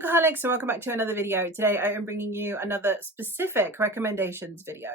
Bookaholics, and welcome back to another video. Today I am bringing you another specific recommendations video.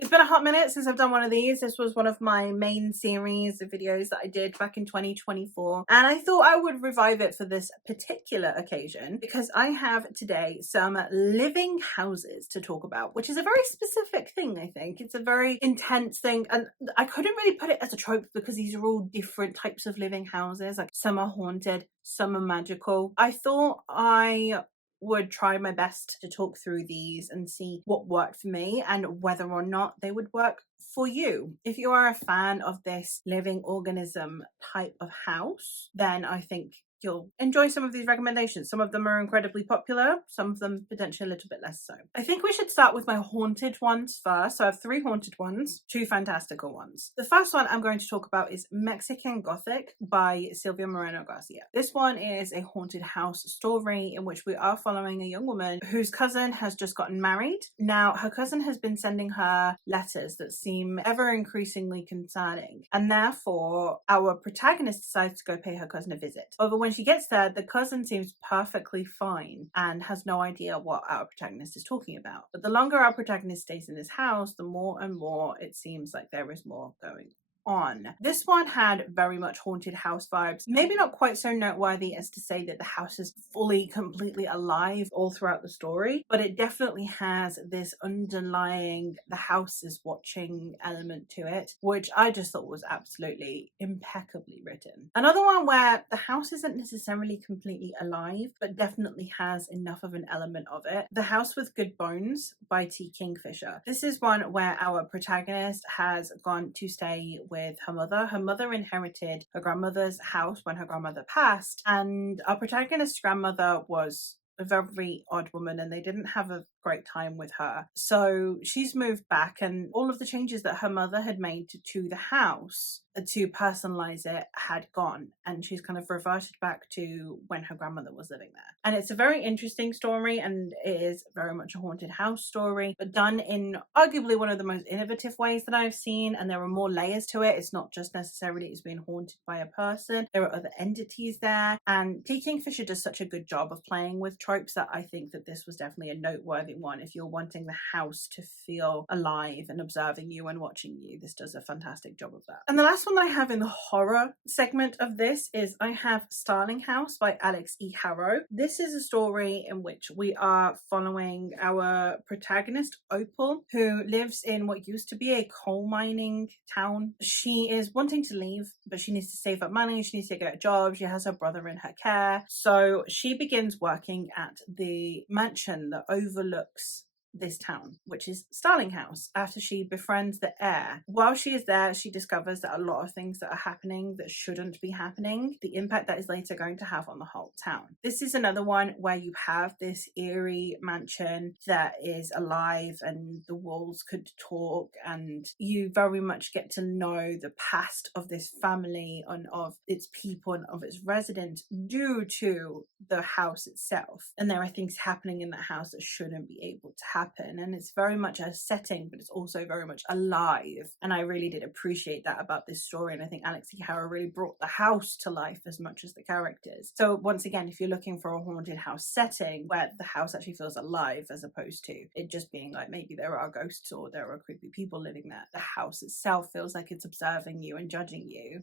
It's been a hot minute since I've done one of these. This was one of my main series of videos that I did back in 2024, and I thought I would revive it for this particular occasion because I have today some living houses to talk about, which is a very specific thing. I think it's a very intense thing, and I couldn't really put it as a trope because these are all different types of living houses. Like, some are haunted, some are magical. I thought I would try my best to talk through these and see what worked for me and whether or not they would work for you. If you are a fan of this living organism type of house, then I think you'll enjoy some of these recommendations. Some of them are incredibly popular, some of them potentially a little bit less so. I think we should start with my haunted ones first. So I have 3 haunted ones, 2 fantastical ones. The first one I'm going to talk about is Mexican Gothic by Silvia Moreno Garcia. This one is a haunted house story in which we are following a young woman whose cousin has just gotten married. Now, her cousin has been sending her letters that seem ever increasingly concerning, and therefore our protagonist decides to go pay her cousin a visit. However, when she gets there, the cousin seems perfectly fine and has no idea what our protagonist is talking about. But the longer our protagonist stays in this house, the more and more it seems like there is more going on. This one had very much haunted house vibes, maybe not quite so noteworthy as to say that the house is fully completely alive all throughout the story, but it definitely has this underlying the house is watching element to it, which I just thought was absolutely impeccably written. Another one where the house isn't necessarily completely alive but definitely has enough of an element of it, The House with Good Bones by T. Kingfisher. This is one where our protagonist has gone to stay with her mother. Her mother inherited her grandmother's house when her grandmother passed, and our protagonist's grandmother was a very odd woman and they didn't have a great time with her. So she's moved back, and all of the changes that her mother had made to the house to personalize it had gone, and she's kind of reverted back to when her grandmother was living there. And it's a very interesting story, and it is very much a haunted house story, but done in arguably one of the most innovative ways that I've seen, and there are more layers to it. It's not just necessarily it's being haunted by a person, there are other entities there, and T. Kingfisher does such a good job of playing with tropes that I think that this was definitely a noteworthy one. If you're wanting the house to feel alive and observing you and watching you, this does a fantastic job of that. And the last one that I have in the horror segment of this is I have Starling House by Alex E. Harrow. This is a story in which we are following our protagonist Opal, who lives in what used to be a coal mining town. She is wanting to leave, but she needs to save up money, she needs to get a job, she has her brother in her care, so she begins working at the mansion that overlooks this town, which is Starling House, after she befriends the heir. While she is there, she discovers that a lot of things that are happening that shouldn't be happening, the impact that is later going to have on the whole town. This is another one where you have this eerie mansion that is alive and the walls could talk, and you very much get to know the past of this family and of its people and of its residents due to the house itself. And there are things happening in that house that shouldn't be able to happen, and it's very much a setting, but it's also very much alive, and I really did appreciate that about this story. And I think Alex E. Harrow really brought the house to life as much as the characters. So once again, if you're looking for a haunted house setting where the house actually feels alive as opposed to it just being like maybe there are ghosts or there are creepy people living there, the house itself feels like it's observing you and judging you,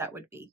that would be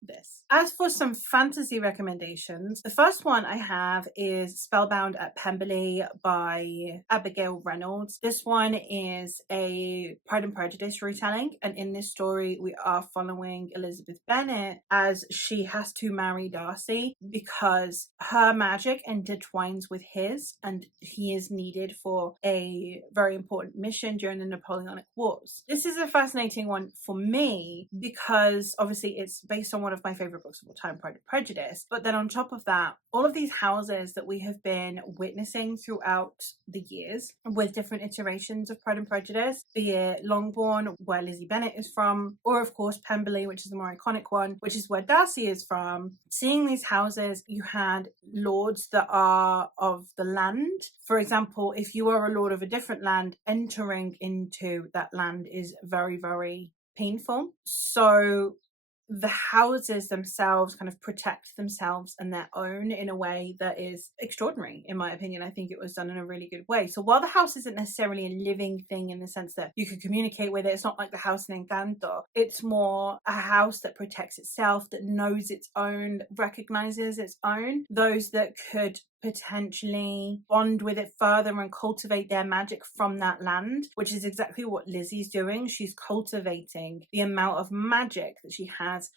this. As for some fantasy recommendations, the first one I have is Spellbound at Pemberley by Abigail Reynolds. This one is a Pride and Prejudice retelling, and in this story we are following Elizabeth Bennet as she has to marry Darcy because her magic intertwines with his, and he is needed for a very important mission during the Napoleonic Wars. This is a fascinating one for me because obviously it's based on one one of my favorite books of all time, Pride and Prejudice. But then on top of that, all of these houses that we have been witnessing throughout the years with different iterations of Pride and Prejudice, be it Longbourn, where Lizzie Bennet is from, or of course Pemberley, which is the more iconic one, which is where Darcy is from. Seeing these houses, you had lords that are of the land. For example, if you are a lord of a different land, entering into that land is very, very painful. So the houses themselves kind of protect themselves and their own in a way that is extraordinary, in my opinion. I think it was done in a really good way. So while the house isn't necessarily a living thing in the sense that you could communicate with it, it's not like the house in Encanto. It's more a house that protects itself, that knows its own, recognizes its own. Those that could potentially bond with it further and cultivate their magic from that land, which is exactly what Lizzie's doing. She's cultivating the amount of magic that she has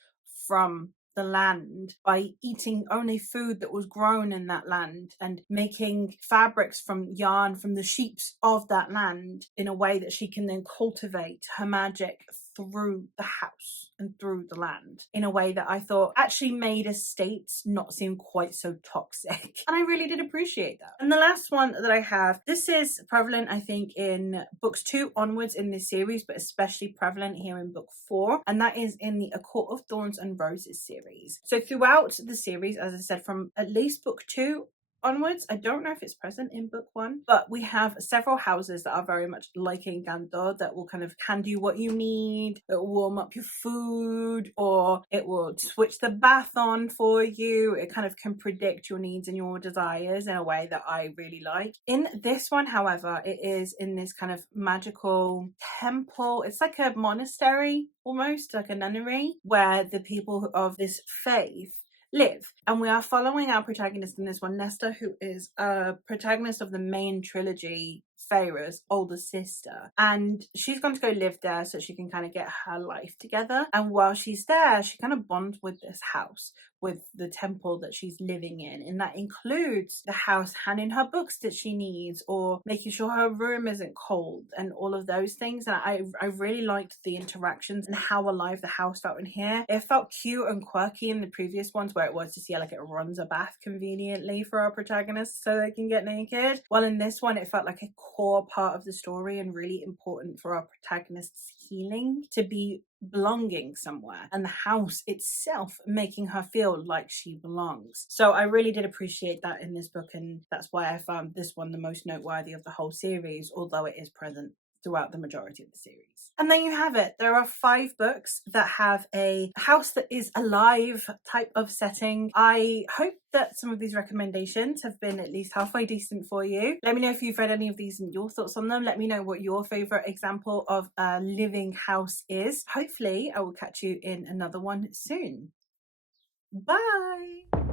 from the land by eating only food that was grown in that land and making fabrics from yarn from the sheeps of that land in a way that she can then cultivate her magic through the house and through the land in a way that I thought actually made estates not seem quite so toxic. And I really did appreciate that. And the last one that I have, this is prevalent I think in books 2 onwards in this series, but especially prevalent here in book 4, and that is in the A Court of Thorns and Roses series. So throughout the series, as I said, from at least book 2 onwards, I don't know if it's present in book 1, but we have several houses that are very much like Encanto, that will kind of hand you what you need, it will warm up your food, or it will switch the bath on for you. It kind of can predict your needs and your desires in a way that I really like. In this one, however, it is in this kind of magical temple. It's like a monastery, almost like a nunnery, where the people of this faith live. And we are following our protagonist in this one, Nesta, who is a protagonist of the main trilogy, Feyre's older sister, and she's going to go live there so she can kind of get her life together. And while she's there, she kind of bonds with this house, with the temple that she's living in, and that includes the house handing her books that she needs, or making sure her room isn't cold, and all of those things. And I really liked the interactions and how alive the house felt in here. It felt cute and quirky in the previous ones, where it was just, yeah, like it runs a bath conveniently for our protagonists so they can get naked. While in this one, it felt like a core part of the story and really important for our protagonist's healing to be belonging somewhere, and the house itself making her feel like she belongs. So I really did appreciate that in this book, and that's why I found this one the most noteworthy of the whole series, although it is present throughout the majority of the series. And there you have it. There are 5 books that have a house that is alive type of setting. I hope that some of these recommendations have been at least halfway decent for you. Let me know if you've read any of these and your thoughts on them. Let me know what your favorite example of a living house is. Hopefully I will catch you in another one soon. Bye.